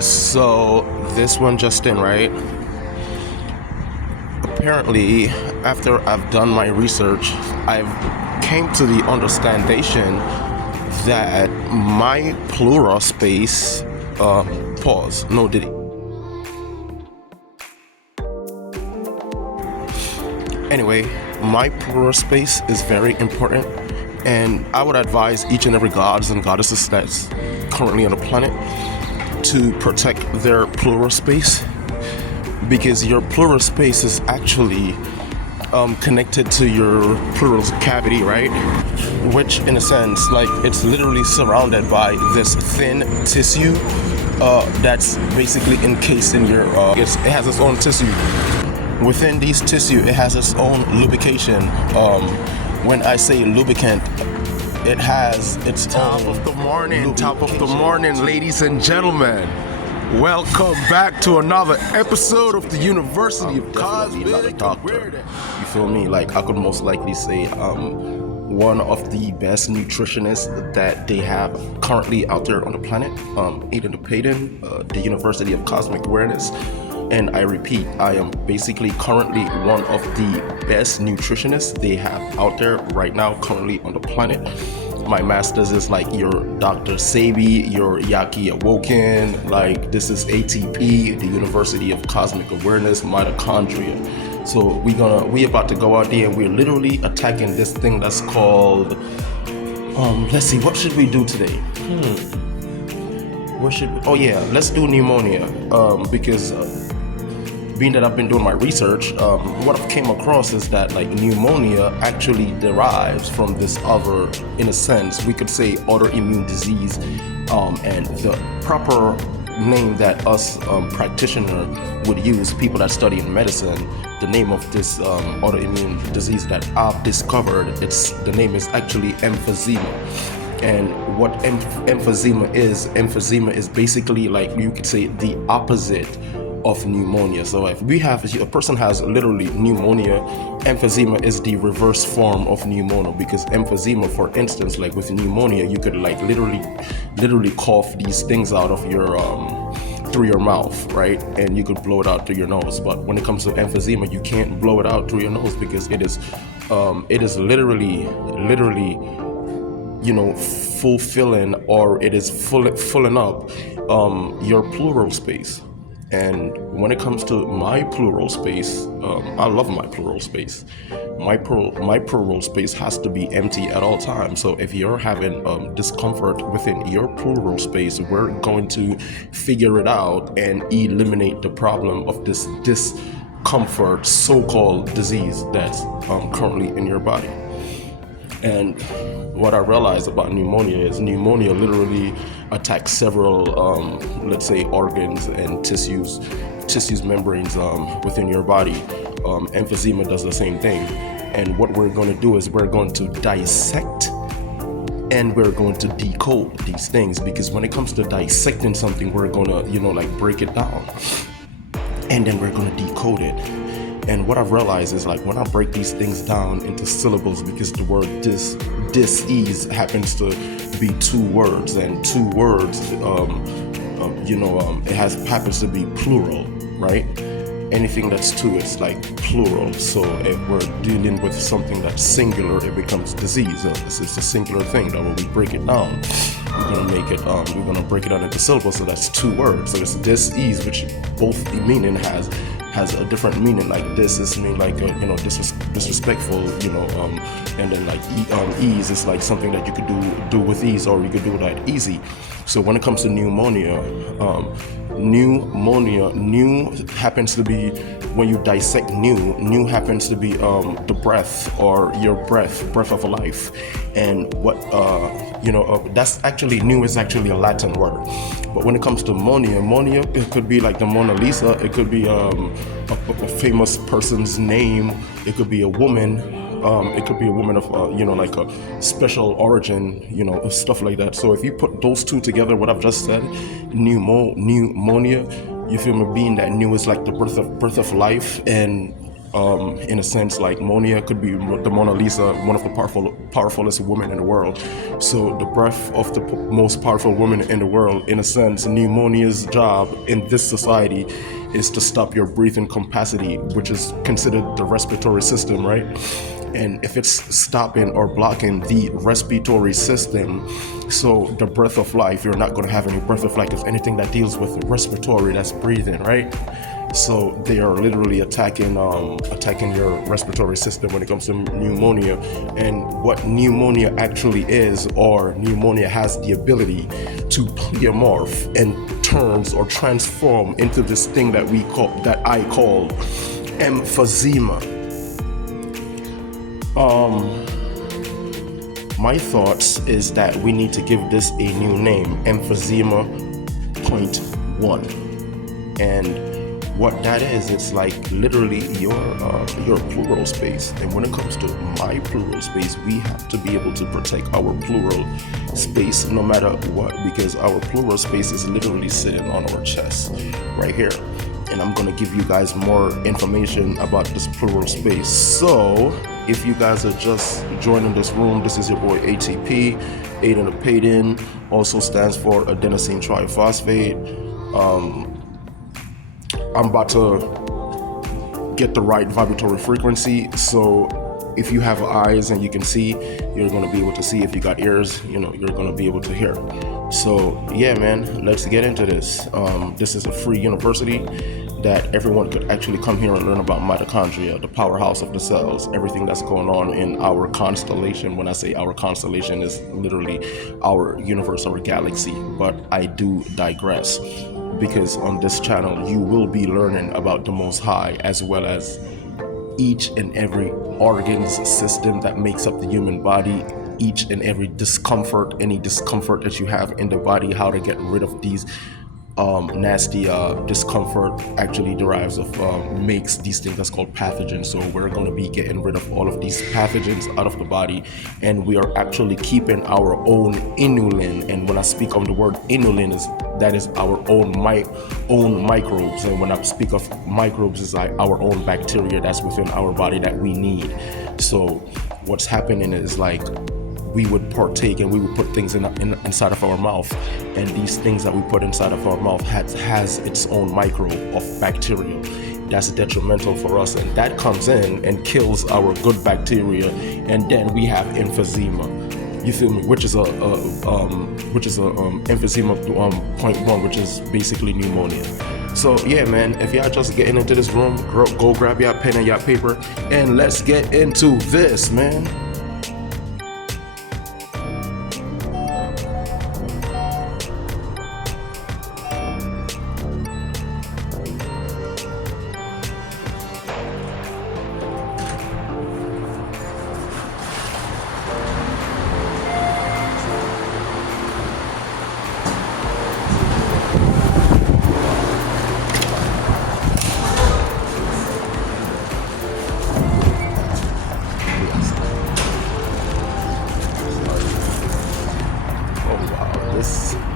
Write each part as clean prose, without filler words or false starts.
So this one just in, right? Apparently, after I've done my research, I've came to the understanding that my plural space, pause, no diddy. Anyway, my plural space is very important, and I would advise each and every gods and goddesses that's currently on the planet to protect their plural space, because your plural space is actually connected to your pleural cavity, right? Which, in a sense, like it's literally surrounded by this thin tissue that's basically encased in your. It has its own tissue. Within these tissue, it has its own lubrication. When I say lubricant, it has its Top own of the morning, lubrication. ladies and gentlemen. Welcome back to another episode of the University of Definitely not a Cosmic doctor. Awareness. You feel me? Like I could most likely say one of the best nutritionists that they have currently out there on the planet. Aidenthepayden, the University of Cosmic Awareness. And I repeat, I am basically currently one of the best nutritionists they have out there right now, currently on the planet. My master's is like your Dr. Sabi, your Yaki Awoken, like this is ATP, the University of Cosmic Awareness, mitochondria. So we about to go out there and we're literally attacking this thing that's called, let's see, what should we do today? Let's do pneumonia, because being that I've been doing my research, what I've came across is that like pneumonia actually derives from this other, in a sense, we could say autoimmune disease, and the proper name that us practitioner would use, people that study in medicine, the name of this autoimmune disease that I've discovered, the name is actually emphysema. And what emphysema is basically like you could say the opposite of pneumonia. So if a person has literally pneumonia, emphysema is the reverse form of pneumonia, because emphysema, for instance, like with pneumonia, you could like literally cough these things out of your through your mouth, right? And you could blow it out through your nose. But when it comes to emphysema, you can't blow it out through your nose because it is literally fulfilling, or it is filling up your pleural space. And when it comes to my pleural space, I love my pleural space. My pleural space has to be empty at all times. So if you're having discomfort within your pleural space, we're going to figure it out and eliminate the problem of this discomfort, so-called disease that's currently in your body. And what I realized about pneumonia is pneumonia literally attacks several, let's say, organs and tissues, membranes within your body. Emphysema does the same thing. And what we're going to do is we're going to dissect and we're going to decode these things, because when it comes to dissecting something, we're going to, break it down. And then we're going to decode it. And what I've realized is like when I break these things down into syllables, because the word dis-ease happens to be two words, and two words, it happens to be plural, right? Anything that's two, it's like plural. So if we're dealing with something that's singular, it becomes disease. It's a singular thing. That when we break it down, we're gonna break it down into syllables. So that's two words. So it's dis-ease, which both the meaning has a different meaning. Like this is mean like disrespectful, and then like ease is like something that you could do with ease, or you could do that easy. So when it comes to pneumonia, new happens to be, when you dissect new happens to be the breath, or your breath of life. And what that's actually, new is actually a Latin word. But when it comes to monia, it could be like the Mona Lisa, it could be a famous person's name, it could be a woman, it could be a woman of like a special origin, stuff like that. So if you put those two together, what I've just said, pneumonia, you feel me, being that new is like the birth of life, and in a sense, like Monia could be the Mona Lisa, one of the powerfulest women in the world. So the breath of the most powerful woman in the world, in a sense, pneumonia's job in this society is to stop your breathing capacity, which is considered the respiratory system, right? And if it's stopping or blocking the respiratory system, so the breath of life, you're not going to have any breath of life. If anything that deals with respiratory, that's breathing, right? So they are literally attacking your respiratory system when it comes to pneumonia. And what pneumonia actually is, or pneumonia has the ability to pleomorph and turns or transform into this thing that I call emphysema. My thoughts is that we need to give this a new name, emphysema .1. And what that is, it's like literally your pleural space. And when it comes to my pleural space, we have to be able to protect our pleural space no matter what, because our pleural space is literally sitting on our chest right here. And I'm gonna give you guys more information about this pleural space. So if you guys are just joining this room, this is your boy ATP, Aidenthepayden, also stands for adenosine triphosphate. I'm about to get the right vibratory frequency, so if you have eyes and you can see, you're going to be able to see. If you got ears, you're going to be able to hear. So yeah, man, let's get into this. This is a free university that everyone could actually come here and learn about mitochondria, the powerhouse of the cells, everything that's going on in our constellation. When I say our constellation, is literally our universe or galaxy, but I do digress, because on this channel you will be learning about the Most High, as well as each and every organs system that makes up the human body, each and every discomfort, any discomfort that you have in the body, how to get rid of these nasty discomfort actually derives of makes these things that's called pathogens. So we're going to be getting rid of all of these pathogens out of the body, and we are actually keeping our own inulin. And when I speak of the word inulin, that is our own microbes. And when I speak of microbes, is like our own bacteria that's within our body that we need. So what's happening is, like, we would partake and we would put things inside of our mouth, and these things that we put inside of our mouth has its own microbe of bacteria that's detrimental for us, and that comes in and kills our good bacteria, and then we have emphysema. You feel me? Which is emphysema .1, which is basically pneumonia. So yeah, man, if y'all just getting into this room, go grab your pen and your paper, and let's get into this, man.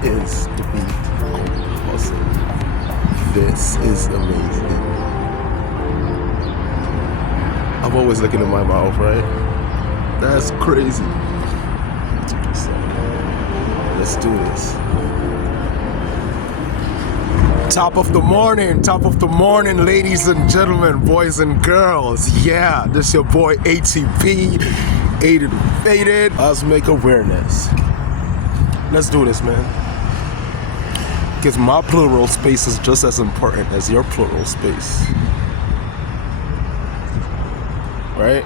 This is the beat hustle. This is amazing. I'm always looking in my mouth, right? That's crazy. Let's do this. Top of the morning, ladies and gentlemen, boys and girls. Yeah, this is your boy ATP, Aidenthepayden, Osmic Awareness. Let's do this, man. Because my pleural space is just as important as your pleural space. Right?